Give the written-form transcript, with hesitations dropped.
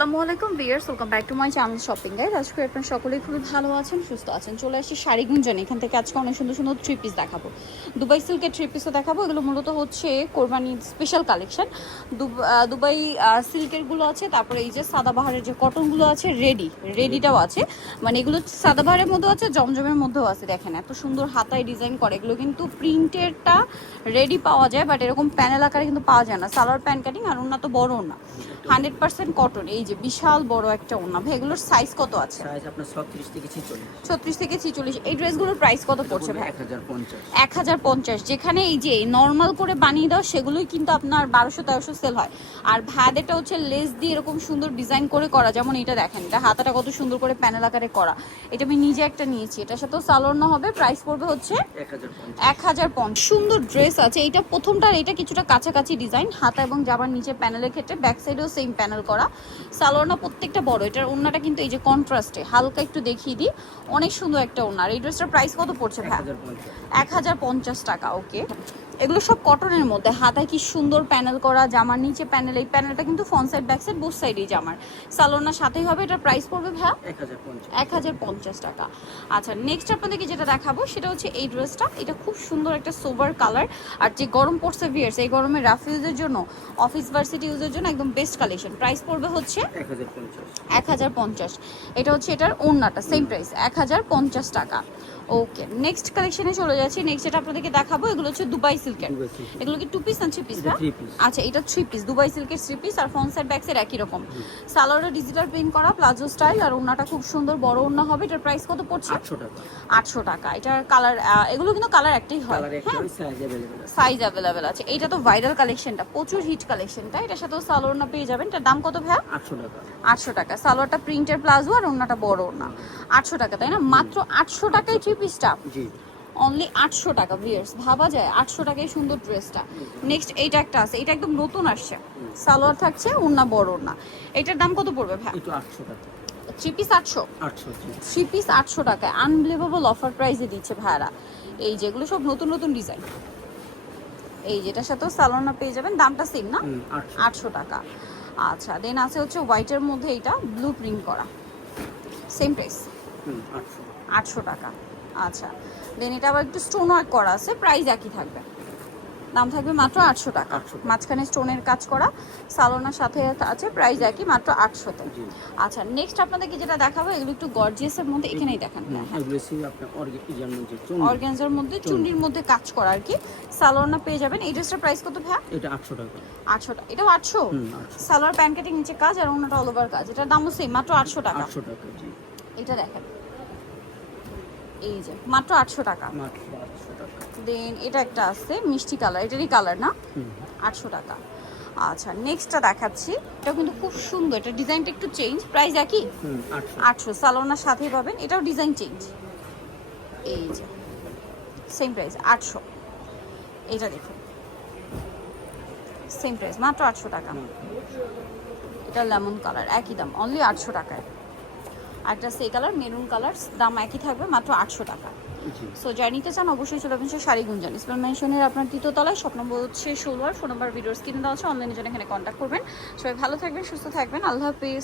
আসসালামু আলাইকুম viewers, welcome back to my channel shopping guide. আজকে আপনারা সকলেই খুবই ভালো আছেন, সুস্থ আছেন। চলে আসছি শাড়ি গুঞ্জন। এখান থেকে আজকে অনেক সুন্দর সুন্দর থ্রি পিস দেখাবো। দুবাই সিল্কের থ্রি পিসও দেখাবো। এগুলো মূলত হচ্ছে কোরবানির স্পেশাল কালেকশন। দুবাই সিল্কেরগুলো আছে, তারপরে এই যে সাদাবাহারের যে কটনগুলো আছে রেডিটাও আছে। মানে এগুলো সাদাবাহারের মধ্যেও আছে, জমজমের মধ্যেও আছে। দেখেন এত সুন্দর হাতায় ডিজাইন করে। এগুলো কিন্তু প্রিন্টেরটা রেডি পাওয়া যায়, বাট এরকম প্যানেল আকারে কিন্তু পাওয়া যায় না। সালোয়ার প্যান্ট কাটিং, আর ওনা তো বড় না, 100% কটন। এই যে বিশাল বড় একটা ওড়না। ভাই এগুলোর সাইজ কত আছে? সাইজ আপনার 36 থেকে 46। 36 থেকে 46। এই ড্রেসগুলোর প্রাইস কত পড়ছে ভাই? 1050। 1050। যেখানে এই যে নরমাল করে বানিয়ে দাও সেগুলোই কিন্তু আপনার 1200-1300 সেল হয়। আর ভাইদেরটা হচ্ছে লেস দিয়ে এরকম সুন্দর ডিজাইন করে করা। যেমন এটা দেখেন, এটা হাতাটা কত সুন্দর করে প্যানেল আকারে করা। এটা আমি নিজে একটা নিয়েছি, এটার সাথেও সালোয়ার না হবে। প্রাইস পড়বে হচ্ছে 1050। সুন্দর ড্রেস আছে। এটা প্রথমটার এটা কিছুটা কাছাকাছি ডিজাইন, হাতা এবং জামার নিচে প্যানেলের ক্ষেত্রে ব্যাক সাইডেও সেম প্যানেল করা। সালোয়ার না প্রত্যেকটা বড়। এটার ওড়নাটা কিন্তু এই যে কন্ট্রাস্টে, হালকা একটু দেখিয়ে দিই, অনেক সুন্দর একটা ওড়না। আর এই ড্রেসটার প্রাইস কত পড়ছে ভাই? 1050 টাকা। ওকে, এগুলো সব কটনের মধ্যে। হাতায় কি সুন্দর প্যানেল করা, জামার নিচে প্যানেল। এই প্যানেলটা কিন্তু front side back side both সাইডেই জামার। সালোয়ার সাথেই হবে। এটার প্রাইস পড়বে ভাই 1050 টাকা। আচ্ছা, নেক্সট আপনাদেরকে যেটা দেখাবো সেটা হচ্ছে এই ড্রেসটা। এটা খুব সুন্দর একটা সোবার কালার। আর যে গরম পড়ছে ভিয়ার্স, এই গরমে রাফ ইউজের জন্য, অফিস ভার্সিটি ইউজের জন্য একদম বেস্ট কালেকশন। প্রাইস পড়বে হচ্ছে 1050। এটা হচ্ছে এটার ওড়নাটা, সেম প্রাইস 1050 টাকা। ওকে, নেক্সট কালেকশনে চলে যাচ্ছি। নেক্সট যেটা আপনাদেরকে দেখাবো এগুলো হচ্ছে দুবাই সিল্কের। এগুলো কি টু পিস না থ্রি পিস? আচ্ছা, এটা থ্রি পিস, দুবাই সিল্কের থ্রি পিস। আর ফ্রন্ট সাইড ব্যাক সাইড একই রকম। সালোয়ারটা ডিজিটাল প্রিন্ট করা, প্লাজো স্টাইল। আর ওড়নাটা খুব সুন্দর বড় ওড়না হবে। এটার প্রাইস কত পড়ছে? 800 টাকা। এটার কালার, এগুলো কিন্তু কালার একটাই হয়, হ্যাঁ, সাইজ অ্যাভেলেবেল আছে। এটা তো ভাইরাল কালেকশনটা, প্রচুর হিট কালেকশনটা। এটার সাথেও সালোয়ার না পেয়ে যাবেন। এটার দাম কত ভাইয়া? 800 টাকা। সালোয়ারটা প্রিন্টের প্লাজো, আর ওড়নাটা বড় ওড়না। 800 টাকা, তাই না? মাত্র 800 টাকায় থ্রি পিসটা, অনলি 800 টাকা ভিউয়ার্স। ভাবা যায় 800 টাকায় সুন্দর ড্রেসটা। নেক্সট এইটা একটা আছে, এটা একদম নতুন আসছে। সালোয়ার থাকছে, ওড়না বড় ওড়না। এটার দাম কত পড়বে ভাই? 800 টাকা। Three piece 800। থ্রি পিস 800 টাকায় আনবিলিভেবল অফার প্রাইসে দিচ্ছে ভাইরা। এই যেগুলো সব নতুন নতুন ডিজাইন। এই যেটার সাথেও সালোয়ার পেয়ে যাবেন। দামটা সেম না? 800 টাকা। আচ্ছা, দেন আছে হচ্ছে হোয়াইটের মধ্যে, এইটা ব্লু প্রিন্ট করা, সেম প্রাইস 800 টাকা। আচ্ছা, দেন এটা আবার একটু স্টোন ওয়ার্ক করা আছে, প্রাইস একই থাকবে, দাম থাকবে মাত্র 800 টাকা। মাঝখানে স্টোনের কাজ করা, সালোনার সাথে আছে, প্রাইস একই, মাত্র 800তে। আচ্ছা, নেক্সট আপনাদেরকে যেটা দেখাবো এগুলো একটু গর্জিয়াসের মধ্যে। এখানেই দেখেন, অর্গানজার মধ্যে চুন্ডির মধ্যে কাজ করা আর কি। সালোনা পেয়ে যাবেন। এই ড্রেসটার প্রাইস কত ভাই? এটা 800 টাকা। 800 টাকা। এটাও 800? সালোয়ার প্যান্ট কাটিং নিচে কাজ, আর অন্যটা অল ওভার কাজ। এটার দামও সেম, মাত্র 800 টাকা। এটা দেখেন, এই যে মাত্র 800 টাকা। দেন এটা একটা আছে মিষ্টি কালার, এটারই কালার না? 800 টাকা। আচ্ছা, নেক্সটটা দেখাচ্ছি। এটা কিন্তু খুব সুন্দর, এটা ডিজাইনটা একটু চেঞ্জ, প্রাইস একই 800। সালোনার সাথেই পাবেন। এটাও ডিজাইন চেঞ্জ, এই যে সেম প্রাইস 800। এটা দেখুন, সেম প্রাইস, মাত্র 800 টাকা। এটা লেমন কালার, একই দাম, অনলি 800 টাকায়। একটা সেই কালার মেরুন কালার, দাম একই থাকবে, মাত্র 800 টাকা। সো যারা নিতে চান অবশ্যই চলে আসবেন শাড়ি গুঞ্জন, ইসলাম মেনশনের আপনার তৃতীয় তলায়, শপ নম্বর হচ্ছে 16। ফোন নাম্বার ভিডিওর স্ক্রিনে দেওয়া আছে, অনলাইনে জন্য এখানে কন্ট্যাক্ট করবেন। সবাই ভালো থাকবেন, সুস্থ থাকবেন, আল্লাহ হাফেজ।